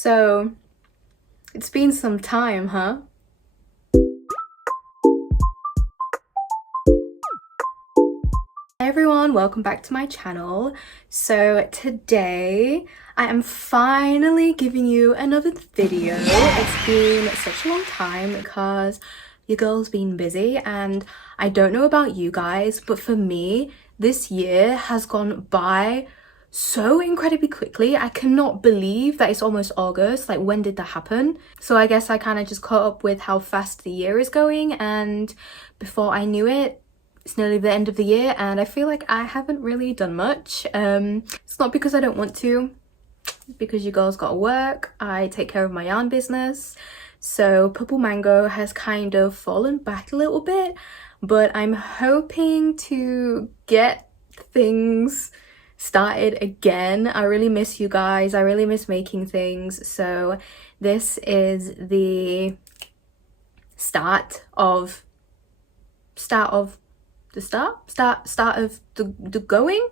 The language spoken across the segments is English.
So, it's been some time, huh? Hey everyone, welcome back to my channel. So today I am finally giving you another video. It's been such a long time because your girl's been busy, and I don't know about you guys, but for me this year has gone by so incredibly quickly. I cannot believe that it's almost August. Like, when did that happen? So I guess I kind of just caught up with how fast the year is going, and before I knew it, it's nearly the end of the year and I feel like I haven't really done much. It's not because I don't want to, because you girls gotta work. I take care of my yarn business, so Purple Mango has kind of fallen back a little bit, but I'm hoping to get things started again. I really miss you guys. I really miss making things. So this is the start of the going.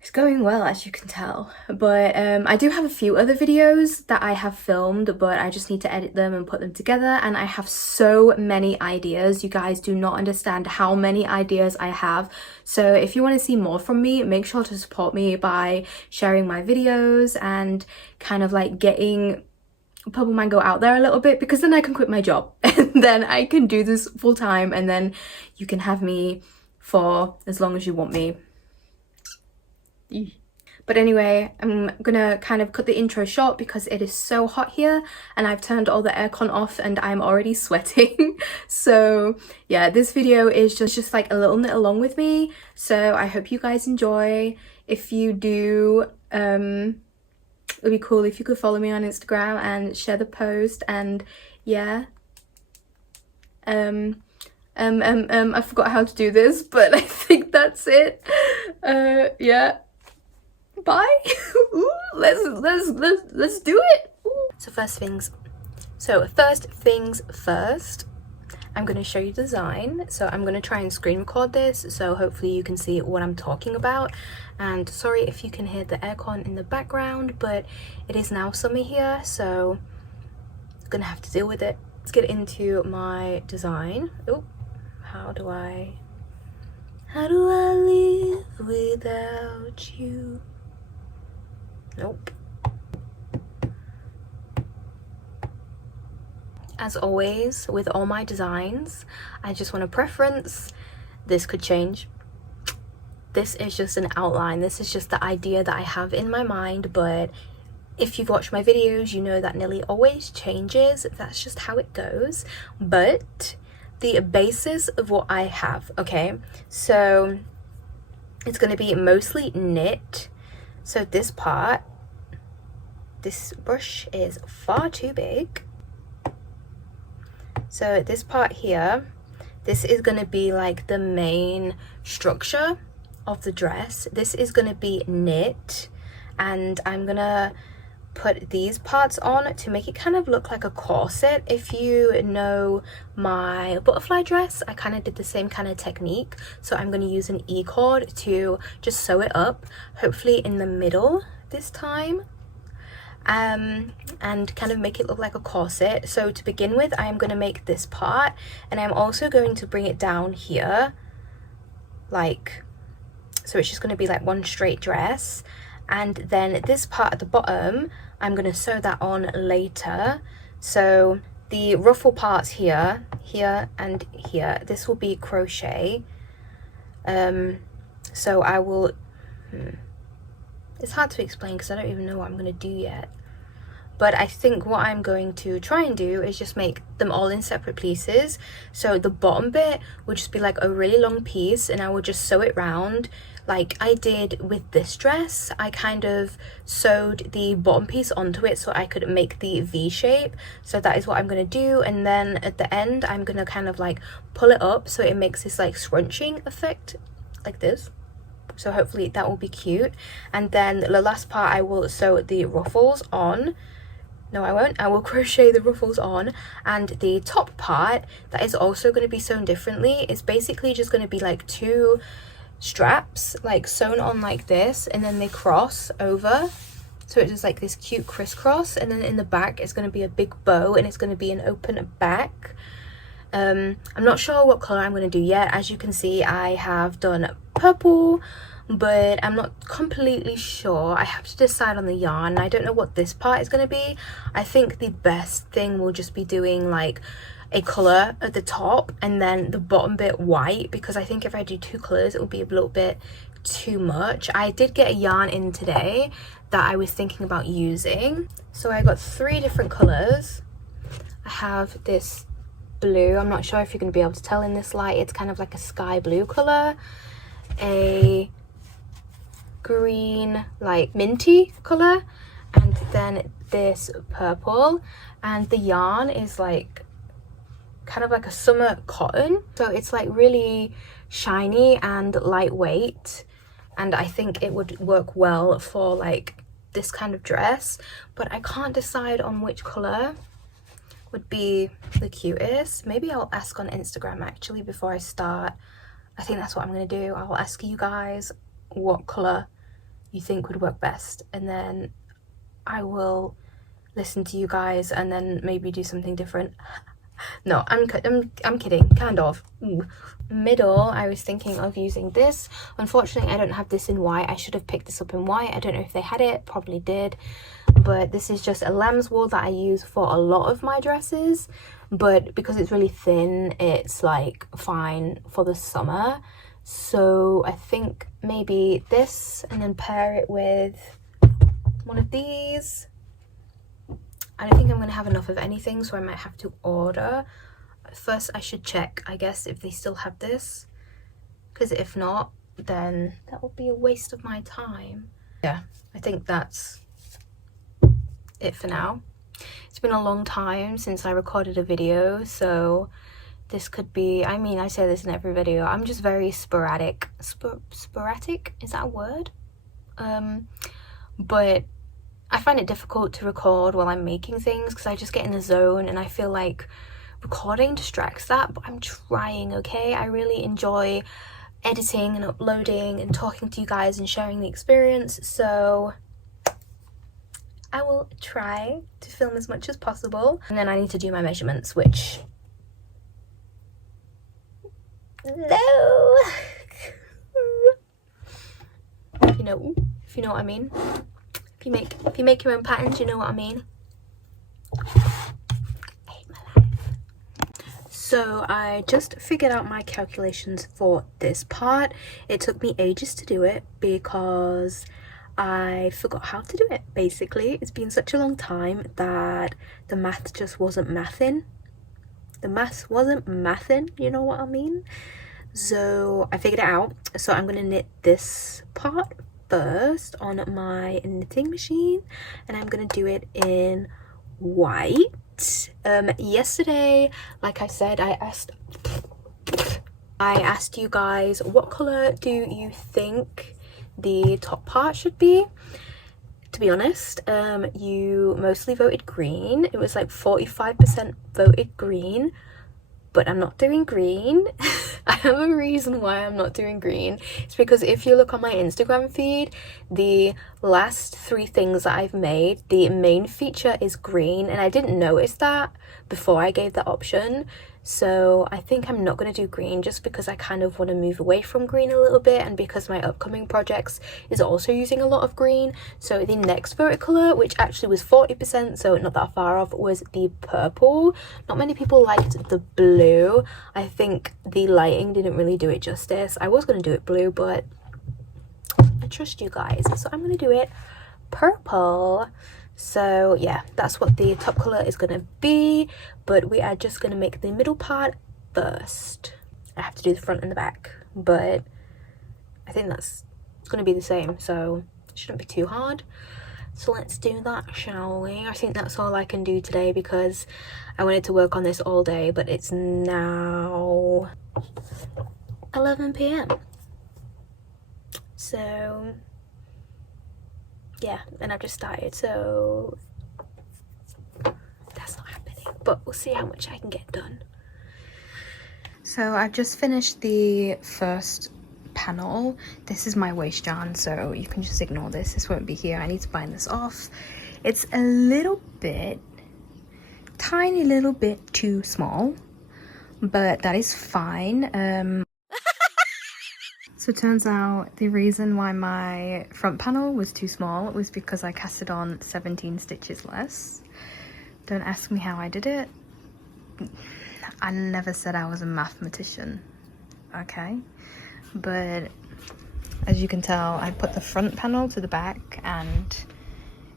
It's going well, as you can tell, but I do have a few other videos that I have filmed, but I just need to edit them and put them together, and I have so many ideas. You guys do not understand how many ideas I have. So if you want to see more from me, make sure to support me by sharing my videos and kind of like getting Purple Mango out there a little bit, because then I can quit my job and then I can do this full time, and then you can have me for as long as you want me. But anyway, I'm gonna kind of cut the intro short because it is so hot here and I've turned all the aircon off and I'm already sweating. So yeah, this video is just like a little knit along with me, so I hope you guys enjoy. If you do, it'd be cool if you could follow me on Instagram and share the post, and yeah. I forgot how to do this, but I think that's it. Yeah. Bye. Ooh, let's do it. Ooh. So first things first, I'm going to show you the design. So I'm going to try and screen record this, so hopefully you can see what I'm talking about. And sorry if you can hear the aircon in the background, but it is now summer here, so I'm going to have to deal with it. Let's get into my design. Oh, how do I live without you? Nope. As always, with all my designs, I just want to preference, this could change. This is just an outline. This is just the idea that I have in my mind, but if you've watched my videos, you know that nearly always changes. That's just how it goes. But the basis of what I have, okay? So it's going to be mostly knit. So this part, this brush is far too big. So this part here, this is going to be like the main structure of the dress. This is going to be knit, and I'm going to put these parts on to make it kind of look like a corset. If you know my butterfly dress, I kind of did the same kind of technique. So I'm going to use an E-cord to just sew it up, hopefully in the middle this time, and kind of make it look like a corset. So to begin with, I'm going to make this part, and I'm also going to bring it down here, like, so it's just going to be like one straight dress. And then this part at the bottom, I'm going to sew that on later. So the ruffle parts here, and here, this will be crochet. So I will, it's hard to explain because I don't even know what I'm going to do yet. But I think what I'm going to try and do is just make them all in separate pieces. So the bottom bit will just be like a really long piece, and I will just sew it round like I did with this dress. I kind of sewed the bottom piece onto it so I could make the V shape. So that is what I'm going to do, and then at the end I'm going to kind of like pull it up so it makes this like scrunching effect like this. So hopefully that will be cute. And then the last part, I will sew the ruffles on. No, I won't. I will crochet the ruffles on, and the top part that is also going to be sewn differently is basically just going to be like two straps like sewn on like this, and then they cross over So it's just like this cute crisscross, and then in the back it's going to be a big bow, and it's going to be an open back. I'm not sure what color I'm going to do yet. As you can see, I have done purple, but I'm not completely sure. I have to decide on the yarn. I don't know what this part is going to be. I think the best thing will just be doing like a color at the top and then the bottom bit white, because I think if I do two colors it will be a little bit too much. I did get a yarn in today that I was thinking about using, so I got 3 different colors. I have this blue, I'm not sure if you're going to be able to tell in this light, it's kind of like a sky blue color, a green like minty color, and then this purple, and the yarn is like kind of like a summer cotton, so it's like really shiny and lightweight, and I think it would work well for like this kind of dress. But I can't decide on which color would be the cutest. Maybe I'll ask on Instagram actually before I start. I think that's what I'm gonna do. I'll ask you guys what color you think would work best, and then I will listen to you guys and then maybe do something different. No, I'm kidding, kind of. Ooh. Middle, I was thinking of using this. Unfortunately, I don't have this in white. I should have picked this up in white. I don't know if they had it, probably did. But this is just a lamb's wool that I use for a lot of my dresses. But because it's really thin, it's like fine for the summer. So I think maybe this, and then pair it with one of these. I don't think I'm going to have enough of anything, so I might have to order. First, I should check, I guess, if they still have this. Because if not, then that would be a waste of my time. Yeah, I think that's it for now. It's been a long time since I recorded a video, so this could be, I mean, I say this in every video, I'm just very sporadic. Sporadic? Is that a word? But I find it difficult to record while I'm making things because I just get in the zone, and I feel like recording distracts that, but I'm trying, okay? I really enjoy editing and uploading and talking to you guys and sharing the experience, so I will try to film as much as possible. And then I need to do my measurements, which no. if you know what I mean. If you make your own patterns, you know what I mean. I hate my life. So I just figured out my calculations for this part. It took me ages to do it because I forgot how to do it, basically. It's been such a long time that the math just wasn't mathing. The math wasn't mathing, you know what I mean? So I figured it out. So I'm gonna knit this part first on my knitting machine, and I'm gonna do it in white. Yesterday, like I said, I asked you guys what color do you think the top part should be. To be honest, you mostly voted green. It was like 45% voted green, but I'm not doing green. I have a reason why I'm not doing green. It's because if you look on my Instagram feed, the last 3 things that I've made, the main feature is green, and I didn't notice that before I gave that option. So I think I'm not going to do green just because I kind of want to move away from green a little bit, and because my upcoming projects is also using a lot of green. So the next voted colour, which actually was 40%, so not that far off, was the purple. Not many people liked the blue. I think the lighting didn't really do it justice. I was going to do it blue, but I trust you guys, so I'm going to do it purple. So yeah, that's what the top colour is going to be, but we are just going to make the middle part first. I have to do the front and the back, but I think it's going to be the same, so it shouldn't be too hard. So let's do that, shall we? I think that's all I can do today because I wanted to work on this all day, but it's now 11 p.m. So yeah, and I've just started, so that's not happening, but we'll see how much I can get done. So I've just finished the first panel. This is my waist yarn, so you can just ignore this. This won't be here. I need to bind this off. It's a little bit, tiny little bit too small, but that is fine. So it turns out the reason why my front panel was too small was because I casted on 17 stitches less. Don't ask me how I did it. I never said I was a mathematician, okay? But as you can tell, I put the front panel to the back and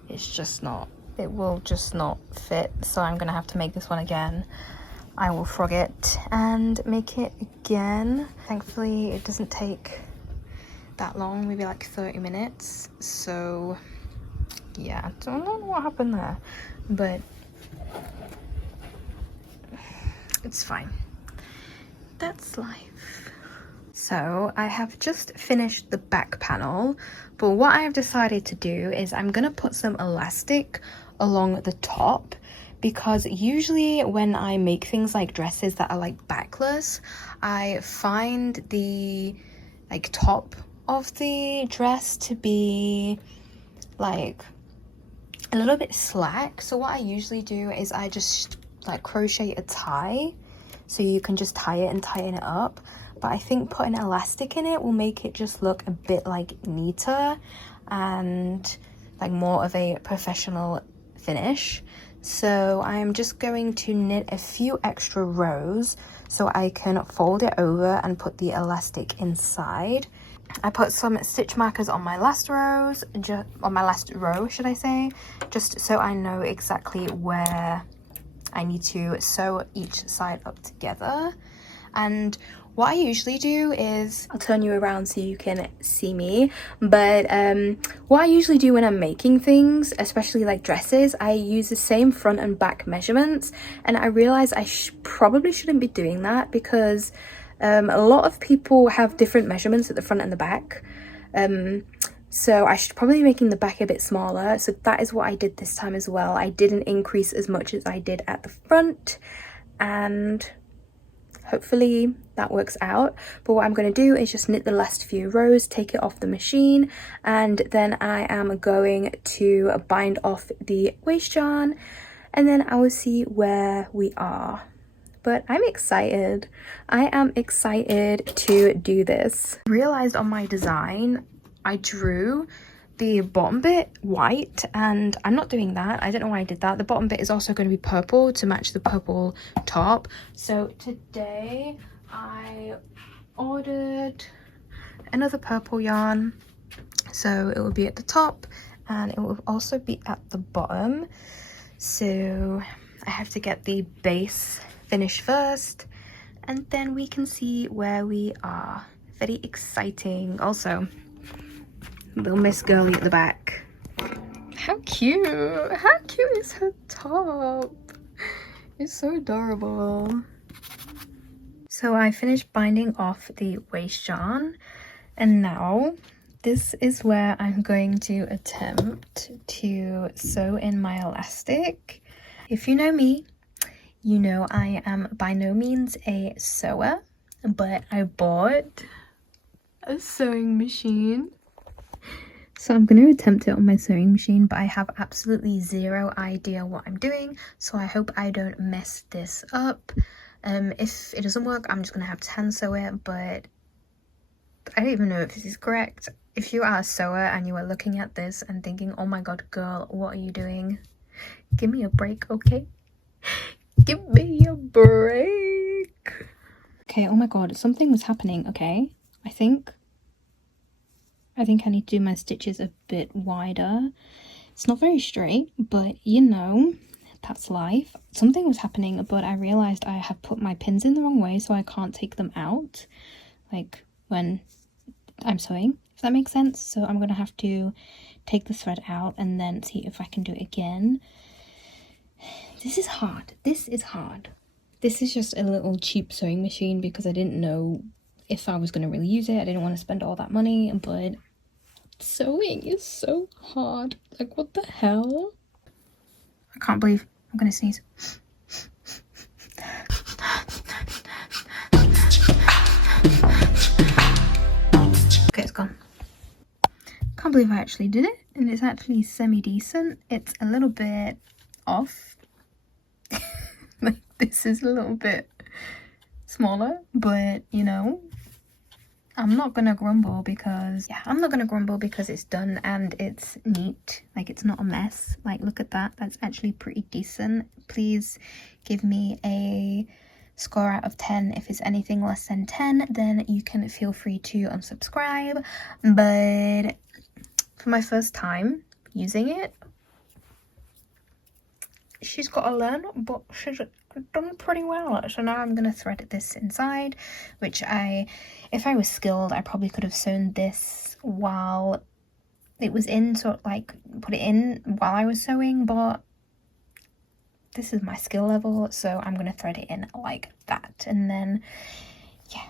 it's just not, it will just not fit. So I'm gonna have to make this one again. I will frog it and make it again. Thankfully, it doesn't take that long, maybe like 30 minutes. So yeah, I don't know what happened there, but it's fine. That's life. So I have just finished the back panel, but what I have decided to do is I'm gonna put some elastic along the top, because usually when I make things like dresses that are like backless, I find the like top of the dress to be like a little bit slack. So what I usually do is I just like crochet a tie, so you can just tie it and tighten it up. But I think putting elastic in it will make it just look a bit like neater and like more of a professional finish. So I'm just going to knit a few extra rows so I can fold it over and put the elastic inside. I put some stitch markers on my last rows, on my last row should I say, just so I know exactly where I need to sew each side up together. And what I usually do is, I'll turn you around so you can see me, but what I usually do when I'm making things, especially like dresses, I use the same front and back measurements, and I realize I probably shouldn't be doing that because a lot of people have different measurements at the front and the back. So I should probably be making the back a bit smaller. So that is what I did this time as well. I didn't increase as much as I did at the front, and hopefully that works out. But what I'm going to do is just knit the last few rows, take it off the machine, and then I am going to bind off the waist yarn, and then I will see where we are. But I'm excited. I am excited to do this. I realized on my design I drew the bottom bit white, and I'm not doing that. I don't know why I did that. The bottom bit is also going to be purple to match the purple top. So today I ordered another purple yarn, so it will be at the top and it will also be at the bottom. So I have to get the base finished first and then we can see where we are. Very exciting. Also, little Miss Girly at the back. How cute! How cute is her top? It's so adorable. So I finished binding off the waist yarn, and now this is where I'm going to attempt to sew in my elastic. If you know me, you know I am by no means a sewer, but I bought a sewing machine. So I'm going to attempt it on my sewing machine, but I have absolutely zero idea what I'm doing, so I hope I don't mess this up. If it doesn't work, I'm just going to have to hand sew it, but I don't even know if this is correct. If you are a sewer and you are looking at this and thinking, oh my god, girl, what are you doing? Give me a break, okay? Give me a break. Okay, oh my god, something was happening, okay? I think I need to do my stitches a bit wider. It's not very straight, but you know, that's life. Something was happening, but I realized I have put my pins in the wrong way, so I can't take them out, like when I'm sewing, if that makes sense. So I'm gonna have to take the thread out and then see if I can do it again. This is hard. This is hard. This is just a little cheap sewing machine because I didn't know if I was going to really use it. I didn't want to spend all that money, but sewing is so hard. Like, what the hell? I can't believe I'm going to sneeze. it's gone. Can't believe I actually did it, and it's actually semi-decent. It's a little bit off. Like, this is a little bit smaller, but you know, I'm not gonna grumble because it's done and it's neat. Like, it's not a mess. Like, look at that. That's actually pretty decent. Please give me a score out of 10. If it's anything less than 10, then you can feel free to unsubscribe. But for my first time using it, she's got to learn, but she's done pretty well. So now I'm gonna thread this inside, which if I was skilled, I probably could have sewn this while it was in, sort of like put it in while I was sewing, but this is my skill level, so I'm gonna thread it in like that, and then yeah,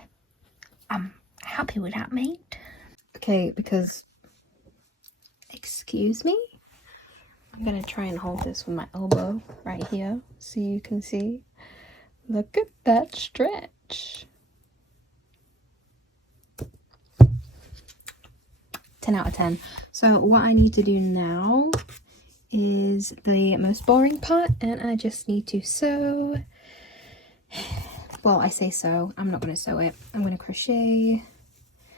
I'm happy with that, mate. Okay, because excuse me, I'm gonna try and hold this with my elbow right here so you can see. Look at that stretch. 10 out of 10. So what I need to do now is the most boring part, and I just need to sew. Well, I say sew, I'm not going to sew it. I'm going to crochet,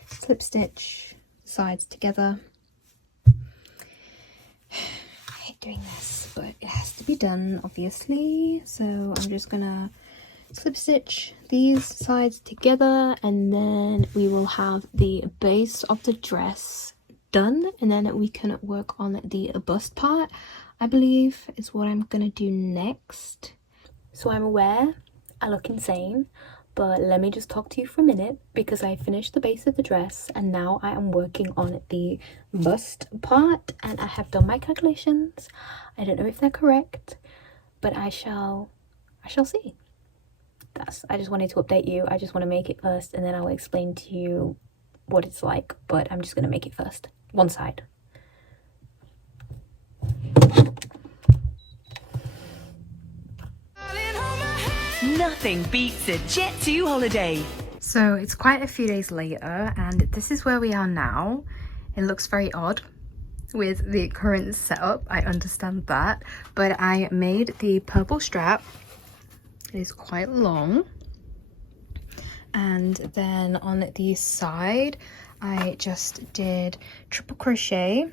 slip stitch sides together. I hate doing this, but it has to be done, obviously. So I'm just going to slip stitch these sides together, and then we will have the base of the dress done, and then we can work on the bust part, I believe is what I'm gonna do next. So I'm aware I look insane, but let me just talk to you for a minute, because I finished the base of the dress and now I am working on the bust part, and I have done my calculations. I don't know if they're correct, but I shall see. I just wanted to update you. I just want to make it first, and then I'll explain to you what it's like, but I'm just going to make it first. One side. Nothing beats a Jet 2 holiday. So it's quite a few days later, and this is where we are now. It looks very odd with the current setup, I understand that, but I made the purple strap. It is quite long, and then on the side I just did triple crochet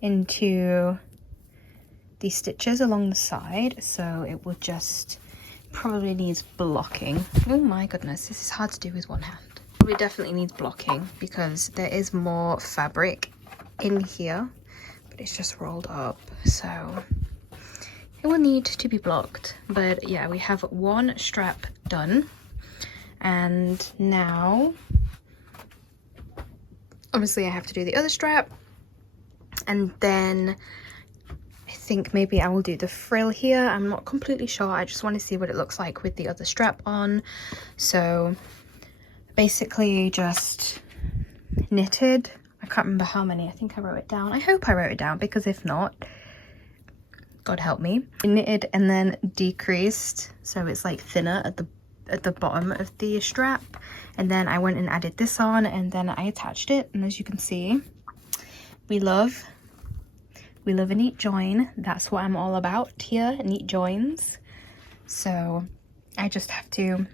into the stitches along the side, so it will just probably needs blocking. Oh my goodness, this is hard to do with one hand. Probably definitely needs blocking because there is more fabric in here, but it's just rolled up, so it will need to be blocked. But yeah, we have one strap done, and now obviously I have to do the other strap, and then I think maybe I will do the frill here. I'm not completely sure. I just want to see what it looks like with the other strap on. So basically just knitted, I can't remember how many, I think I wrote it down. I hope I wrote it down, because if not, God help me. I knitted and then decreased, so it's like thinner at the bottom of the strap, and then I went and added this on, and then I attached it, and as you can see, we love a neat join. That's what I'm all about here, neat joins. So I just have to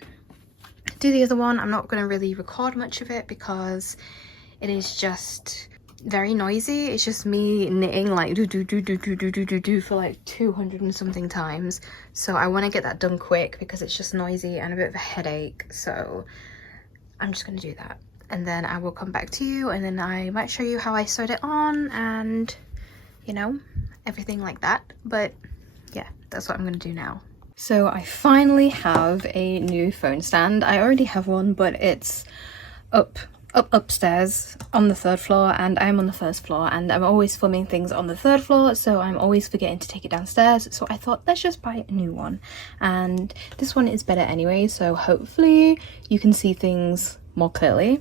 do the other one. I'm not going to really record much of it because it is just very noisy. It's just me knitting like do for like 200 and something times. So I want to get that done quick because it's just noisy and a bit of a headache. So I'm just going to do that, and then I will come back to you, and then I might show you how I sewed it on and, you know, everything like that. But yeah, that's what I'm going to do now. So I finally have a new phone stand. I already have one, but it's upstairs on the 3rd floor, and I'm on the 1st floor, and I'm always filming things on the 3rd floor, so I'm always forgetting to take it downstairs. So I thought, let's just buy a new one, and this one is better anyway, so hopefully you can see things more clearly.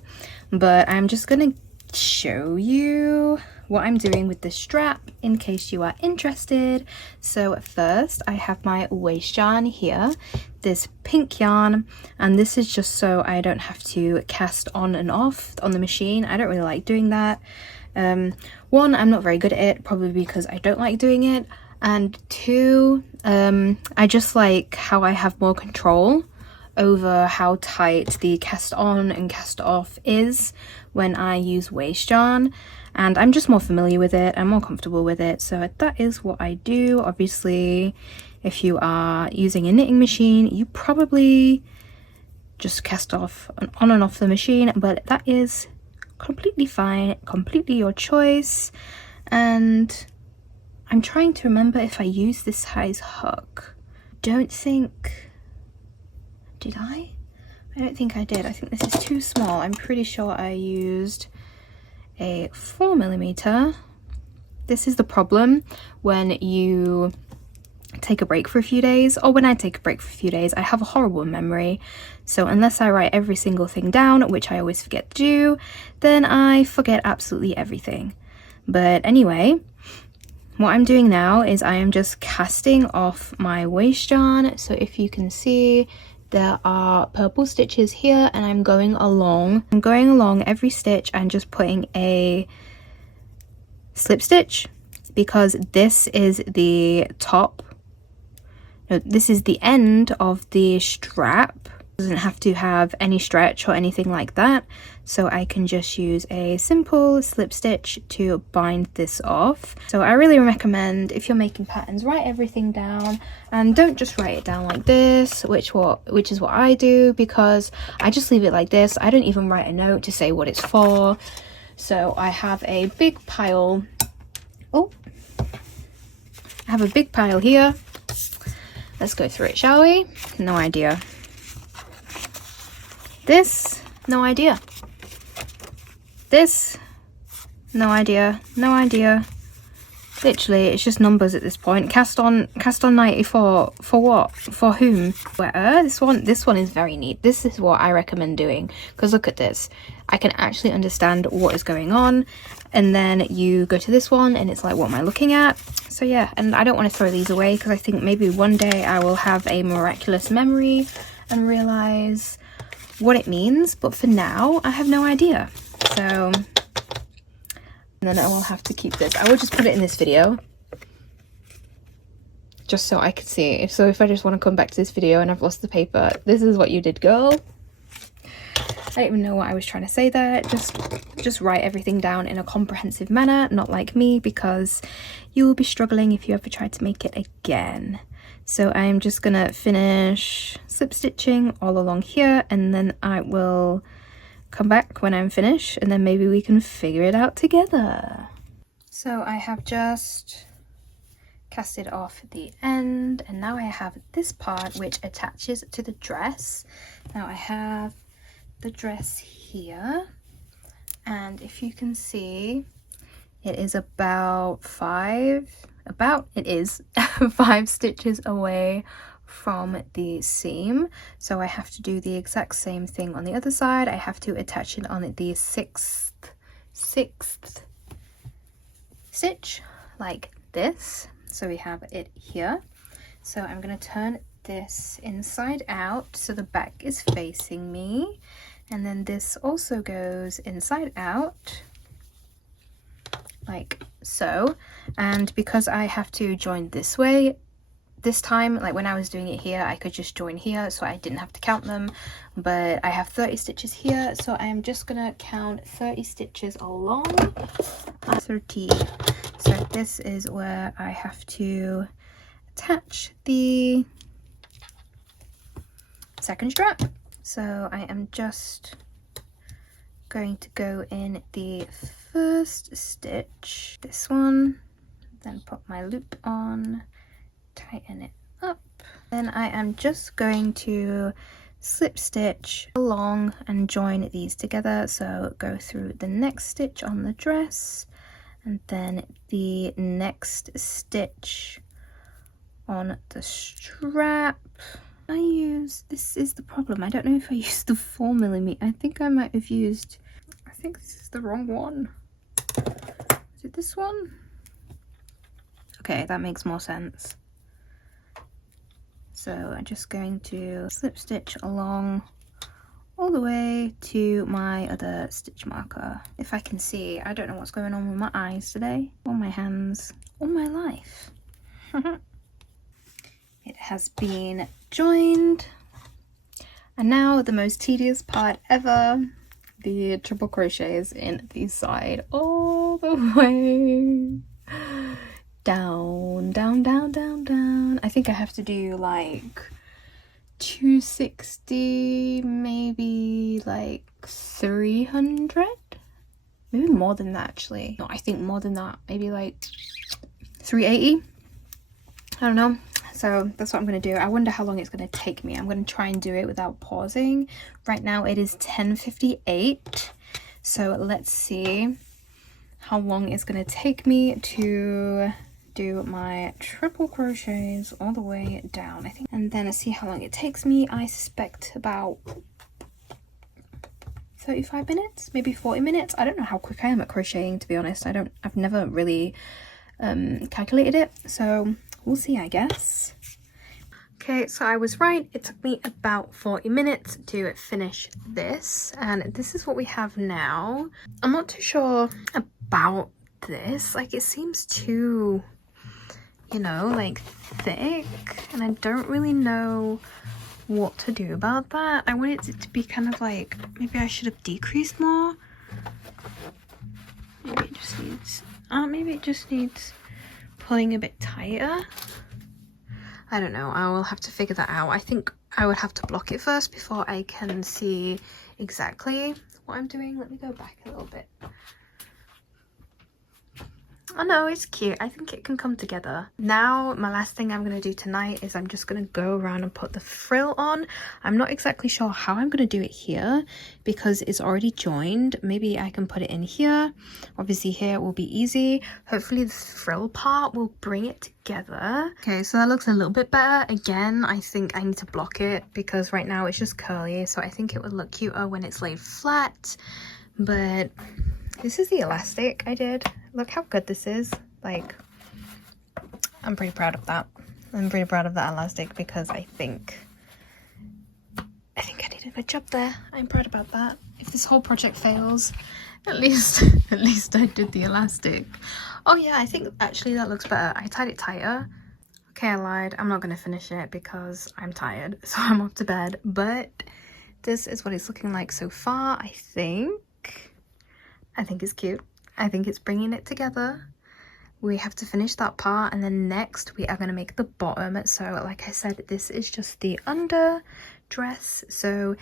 But I'm just gonna show you what I'm doing with this strap in case you are interested. So first I have my waist yarn here, this pink yarn, and this is just so I don't have to cast on and off on the machine. I don't really like doing that. One, I'm not very good at it, probably because I don't like doing it, and two, I just like how I have more control over how tight the cast on and cast off is when I use waist yarn, and I'm just more familiar with it, I'm more comfortable with it, so that is what I do. Obviously if you are using a knitting machine, you probably just cast off and on and off the machine, but that is completely fine, completely your choice. And I'm trying to remember if I used this size hook. Don't think, did I? I don't think I did. I think this is too small. I'm pretty sure I used a 4mm. This is the problem when you take a break for a few days, or when I take a break for a few days, I have a horrible memory. So unless I write every single thing down, which I always forget to do, then I forget absolutely everything. But anyway, what I'm doing now is I am just casting off my waist yarn. So if you can see, there are purple stitches here, and I'm going along every stitch and just putting a slip stitch, because this is the top, no, this is the end of the strap. It doesn't have to have any stretch or anything like that, so I can just use a simple slip stitch to bind this off. So I really recommend, if you're making patterns, write everything down, and don't just write it down like this, which is what I do, because I just leave it like this. I don't even write a note to say what it's for. So I have a big pile, I have a big pile here. Let's go through it, shall we? No idea. This, no idea. This, no idea. No idea. Literally, it's just numbers at this point. Cast on 94 for what? For whom? Where? This one is very neat. This is what I recommend doing, because look at this. I can actually understand what is going on, and then you go to this one and it's like, what am I looking at? So yeah, and I don't want to throw these away, because I think maybe one day I will have a miraculous memory and realize what it means, but for now I have no idea. So, and then I will have to keep this. I will just put it in this video just so I can see. So if I just want to come back to this video and I've lost the paper, this is what you did, girl. I don't even know what I was trying to say there. Just write everything down in a comprehensive manner, not like me, because you will be struggling if you ever try to make it again. So I'm just gonna finish slip stitching all along here, and then I will come back when I'm finished, and then maybe we can figure it out together. So I have just casted off the end, and now I have this part which attaches to the dress. Now I have the dress here, and if you can see, it is about 5 stitches away from the seam. So I have to do the exact same thing on the other side. I have to attach it on the sixth stitch like this. So we have it here. So I'm going to turn this inside out so the back is facing me, and then this also goes inside out like so. And because I have to join this way this time, like when I was doing it here, I could just join here, so I didn't have to count them, but I have 30 stitches here, so I'm just gonna count 30 stitches along. 30. So this is where I have to attach the second strap. So I am just going to go in the first stitch, this one, then put my loop on, tighten it up. Then I am just going to slip stitch along and join these together. So go through the next stitch on the dress, and then the next stitch on the strap. This is the problem, I don't know if I used the 4mm. I think I might have used think this is the wrong one. Is it this one? Okay, that makes more sense. So I'm just going to slip stitch along all the way to my other stitch marker. If I can see, I don't know what's going on with my eyes today, or my hands, or my life. It has been joined. And now the most tedious part ever, the triple crochets in the side all the way down, down, down, down, down. I think I have to do like 260, maybe like 300, maybe more than that actually. No, I think more than that, maybe like 380. I don't know. So that's what I'm going to do. I wonder how long it's going to take me. I'm going to try and do it without pausing. Right now it is 10:58. So let's see how long it's going to take me to do my triple crochets all the way down, I think. And then see how long it takes me. I suspect about 35 minutes, maybe 40 minutes. I don't know how quick I am at crocheting, to be honest. I've never really calculated it. So we'll see, I guess. Okay, so I was right. It took me about 40 minutes to finish this, and this is what we have now. I'm not too sure about this. Like, it seems too, you know, like thick, and I don't really know what to do about that. I wanted it to be kind of like, maybe I should have decreased more. Maybe it just needs pulling a bit tighter. I don't know. I will have to figure that out. I think I would have to block it first before I can see exactly what I'm doing. Let me go back a little bit. Oh no, it's cute. I think it can come together. Now, my last thing I'm going to do tonight is I'm just going to go around and put the frill on. I'm not exactly sure how I'm going to do it here because it's already joined. Maybe I can put it in here. Obviously here will be easy. Hopefully the frill part will bring it together. Okay, so that looks a little bit better. Again, I think I need to block it because right now it's just curly. So I think it would look cuter when it's laid flat. But this is the elastic I did. Look how good this is. Like, I'm pretty proud of that. I'm pretty proud of that elastic because I think I did a good job there. I'm proud about that. If this whole project fails, at least I did the elastic. Oh yeah, I think actually that looks better. I tied it tighter. Okay, I lied. I'm not gonna finish it because I'm tired, so I'm off to bed. But this is what it's looking like so far. I think it's cute. I think it's bringing it together. We have to finish that part, and then next we are going to make the bottom. So like I said, this is just the under dress, so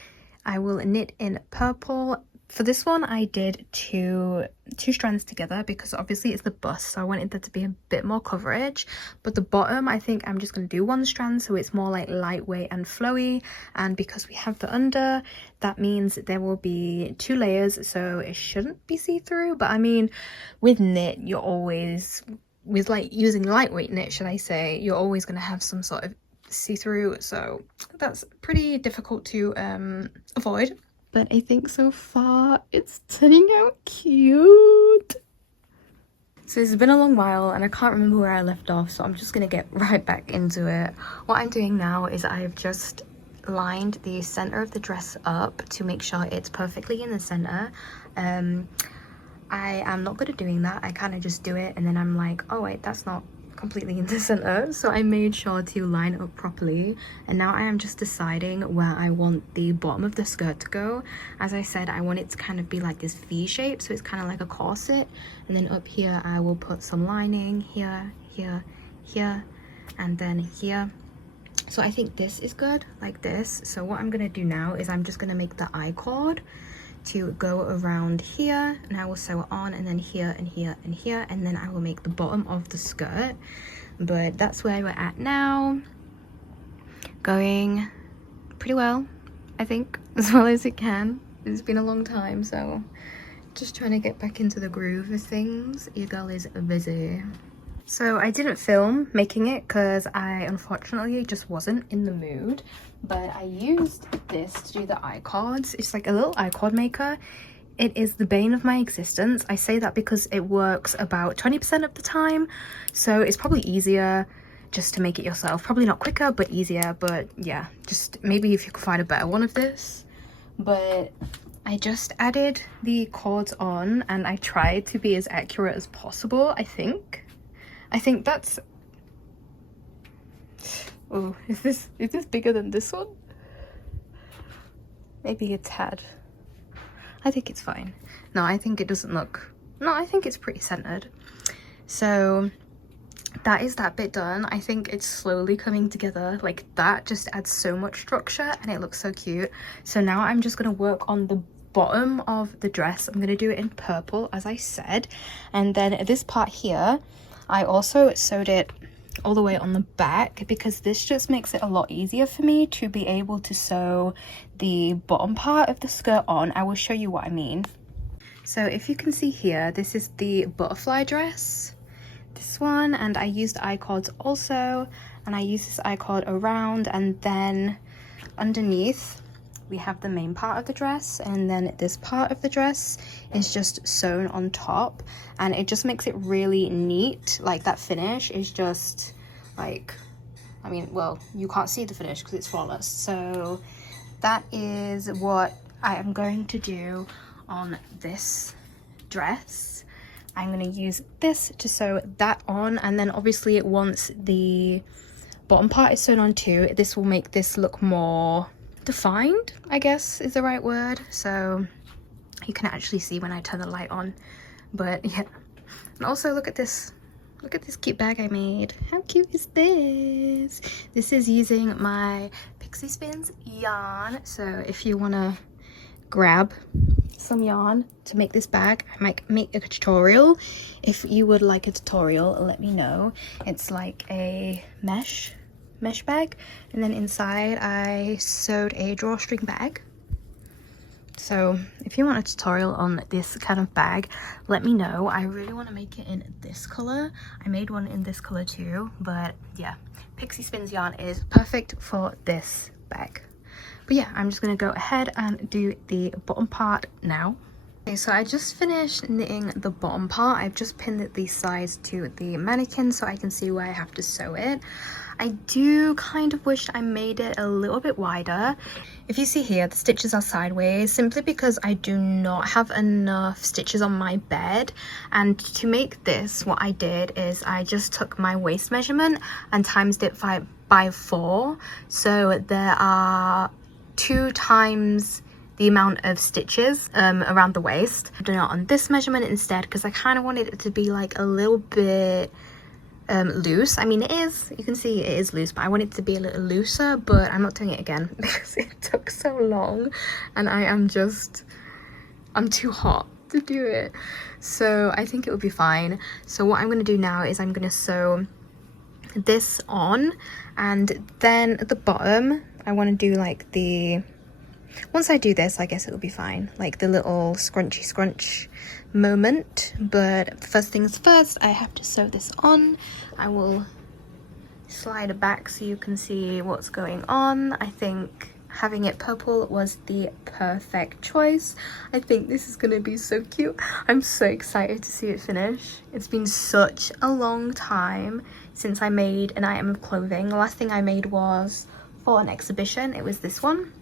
I will knit in purple. For this one I did two strands together because obviously it's the bust, so I wanted there to be a bit more coverage. But the bottom, I think I'm just going to do one strand so it's more like lightweight and flowy, and because we have the under, that means there will be 2 layers, so it shouldn't be see-through. But I mean, with knit, you're always, with like using lightweight knit, should I say, you're always going to have some sort of see-through, so that's pretty difficult to avoid. But I think so far it's turning out cute. So it's been a long while and I can't remember where I left off, so I'm just gonna get right back into it. What I'm doing now is I've just lined the center of the dress up to make sure it's perfectly in the center. I am not good at doing that. I kind of just do it and then I'm like, oh wait, that's not completely in the center. So I made sure to line up properly, and now I am just deciding where I want the bottom of the skirt to go. As I said, I want it to kind of be like this V shape, so it's kind of like a corset, and then up here I will put some lining here, here, here, and then here. So I think this is good, like this. So what I'm gonna do now is I'm just gonna make the I-cord to go around here, and I will sew it on, and then here and here and here, and then I will make the bottom of the skirt. But that's where we're at now. Going pretty well, I think, as well as it can. It's been a long time, so just trying to get back into the groove of things. Your girl is busy. So I didn't film making it because I unfortunately just wasn't in the mood, but I used this to do the I-cords. It's like a little I-cord maker. it is the bane of my existence. I say that because it works about 20% of the time, so it's probably easier just to make it yourself. Probably not quicker, but easier. But yeah, just maybe if you could find a better one of this. But I just added the cords on and I tried to be as accurate as possible. I think that's, oh, is this bigger than this one? Maybe a tad. I think it's fine. No, I think it doesn't look, no, I think it's pretty centered. So that is that bit done. I think it's slowly coming together. Like, that just adds so much structure and it looks so cute. So now I'm just gonna work on the bottom of the dress. I'm gonna do it in purple, as I said, and then this part here I also sewed it all the way on the back because this just makes it a lot easier for me to be able to sew the bottom part of the skirt on. I will show you what I mean. So if you can see here, this is the butterfly dress, this one, and I used I-cords also, and I use this I-cord around, and then underneath we have the main part of the dress, and then this part of the dress is just sewn on top, and it just makes it really neat. Like, that finish is just like, I mean, well, you can't see the finish because it's flawless. So that is what I am going to do on this dress. I'm going to use this to sew that on, and then obviously once the bottom part is sewn on too, this will make this look more defined, I guess is the right word, so you can actually see when I turn the light on. But yeah, and also look at this cute bag I made. How cute is this? This is using my Pixie Spins yarn, so if you want to grab some yarn to make this bag, I might make a tutorial. If you would like a tutorial, let me know. It's like a mesh bag, and then inside I sewed a drawstring bag. So if you want a tutorial on this kind of bag, let me know. I really want to make it in this color. I made one in this color too, but yeah, Pixie Spins yarn is perfect for this bag. But yeah, I'm just gonna go ahead and do the bottom part now. Okay, so I just finished knitting the bottom part. I've just pinned these sides to the mannequin so I can see where I have to sew it. I do kind of wish I made it a little bit wider. If you see here, the stitches are sideways simply because I do not have enough stitches on my bed. And to make this, what I did is I just took my waist measurement and times it by 4. So there are 2 times the amount of stitches around the waist. I've done it on this measurement instead because I kind of wanted it to be like a little bit loose. I mean, it is, you can see it is loose, but I want it to be a little looser, but I'm not doing it again because it took so long and I'm too hot to do it. So I think it will be fine. So what I'm going to do now is I'm going to sew this on, and then at the bottom I want to do like the, once I do this, I guess it will be fine, like the little scrunchy scrunch moment. But first things first, I have to sew this on. I will slide it back so you can see what's going on. I think having it purple was the perfect choice. I think this is gonna be so cute. I'm so excited to see it finish. It's been such a long time since I made an item of clothing. The last thing I made was for an exhibition. It was this one.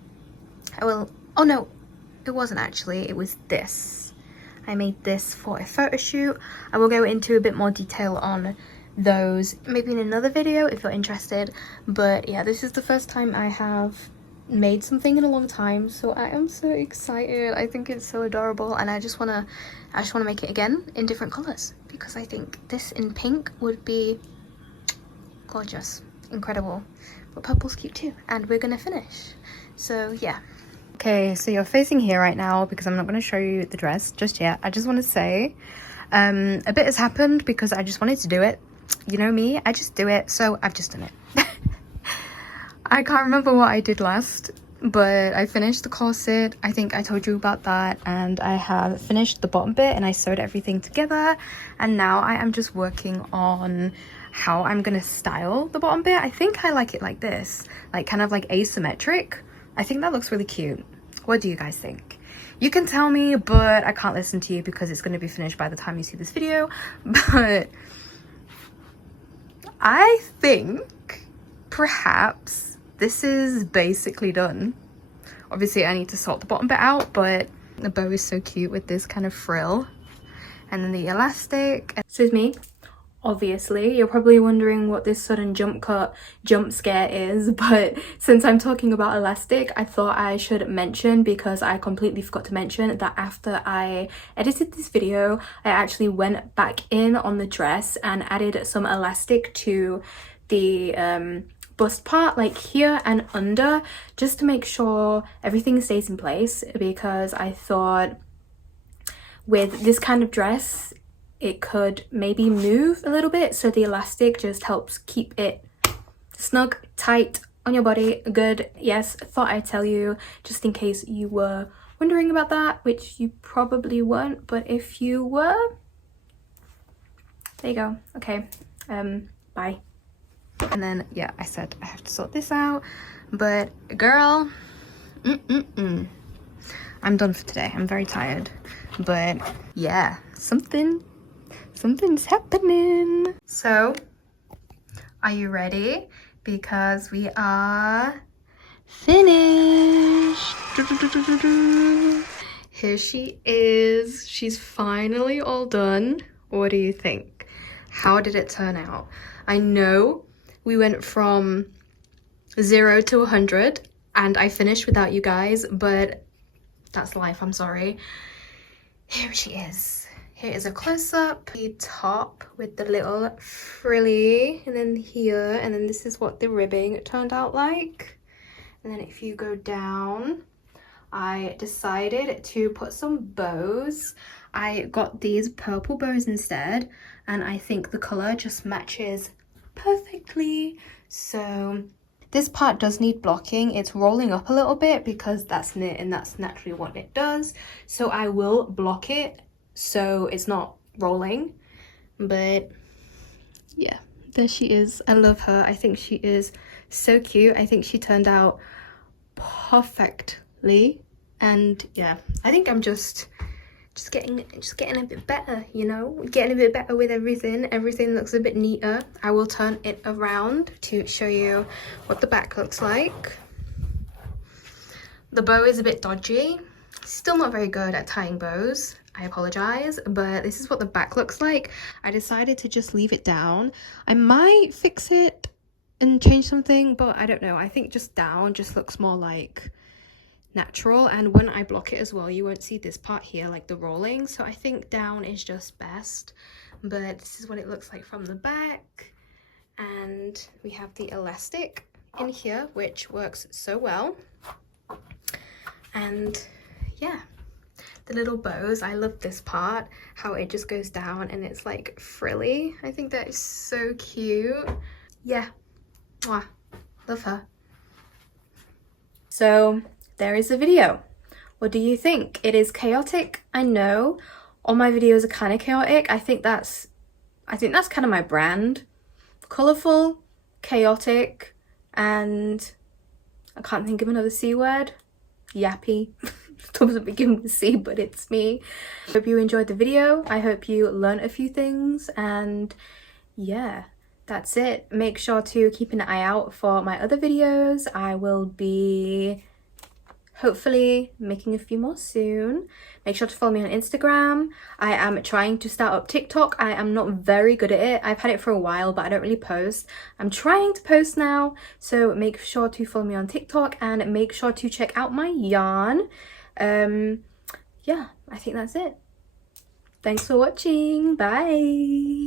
Oh no, it wasn't actually, it was this. I made this for a photo shoot. I will go into a bit more detail on those maybe in another video if you're interested. But yeah, this is the first time I have made something in a long time, so I am so excited. I think it's so adorable, and I just want to make it again in different colors because I think this in pink would be gorgeous, incredible. But purple's cute too, and we're gonna finish. So yeah. Okay, so you're facing here right now because I'm not going to show you the dress just yet. I just want to say a bit has happened because I just wanted to do it. You know me, I just do it, so I've just done it. I can't remember what I did last, but I finished the corset. I think I told you about that, and I have finished the bottom bit and I sewed everything together, and now I am just working on how I'm going to style the bottom bit. I think I like it like this, like kind of like asymmetric. I think that looks really cute. What do you guys think? You can tell me, but I can't listen to you because it's going to be finished by the time you see this video. But I think perhaps this is basically done. Obviously I need to sort the bottom bit out, but the bow is so cute with this kind of frill. And then the elastic. Excuse me. Obviously, you're probably wondering what this sudden jump scare is, but since I'm talking about elastic, I thought I should mention, because I completely forgot to mention, that after I edited this video, I actually went back in on the dress and added some elastic to the bust part, like here and under, just to make sure everything stays in place, because I thought with this kind of dress it could maybe move a little bit, so the elastic just helps keep it snug, tight on your body. Good. Yes, thought I'd tell you just in case you were wondering about that, which you probably weren't, but if you were, there you go. Okay, bye. And then yeah, I said I have to sort this out, but girl, I'm done for today. I'm very tired, but yeah, something's happening. So are you ready? Because we are finished. Here she is. She's finally all done. What do you think? How did it turn out? I know we went from 0 to 100 and I finished without you guys, but that's life. I'm sorry. Here she is. Here is a close-up. The top with the little frilly, and then here, and then this is what the ribbing turned out like. And then if you go down, I decided to put some bows. I got these purple bows instead, and I think the color just matches perfectly. So this part does need blocking. It's rolling up a little bit because that's knit and that's naturally what it does. So I will block it so it's not rolling. But yeah, there she is. I love her. I think she is so cute. I think she turned out perfectly. And yeah, I think I'm just getting a bit better, you know, getting a bit better with everything. Everything looks a bit neater. I will turn it around to show you what the back looks like. The bow is a bit dodgy. Still not very good at tying bows. I apologize, but this is what the back looks like. I decided to just leave it down. I might fix it and change something, but I don't know. I think just down just looks more like natural, and when I block it as well, you won't see this part here, like the rolling. So I think down is just best. But this is what it looks like from the back, and we have the elastic in here, which works so well. And yeah, the little bows, I love this part, how it just goes down and it's like frilly. I think that is so cute. Yeah, mwah, love her. So there is a video. What do you think? It is chaotic, I know. All my videos are kind of chaotic. I think that's kind of my brand. Colourful, chaotic, and I can't think of another C word. Yappy. Doesn't begin with C, but it's me. Hope you enjoyed the video. I hope you learned a few things, and yeah, that's it. Make sure to keep an eye out for my other videos. I will be hopefully making a few more soon. Make sure to follow me on Instagram. I am trying to start up TikTok. I am not very good at it. I've had it for a while, but I don't really post. I'm trying to post now, so make sure to follow me on TikTok and make sure to check out my yarn. Yeah, I think that's it. Thanks for watching. Bye.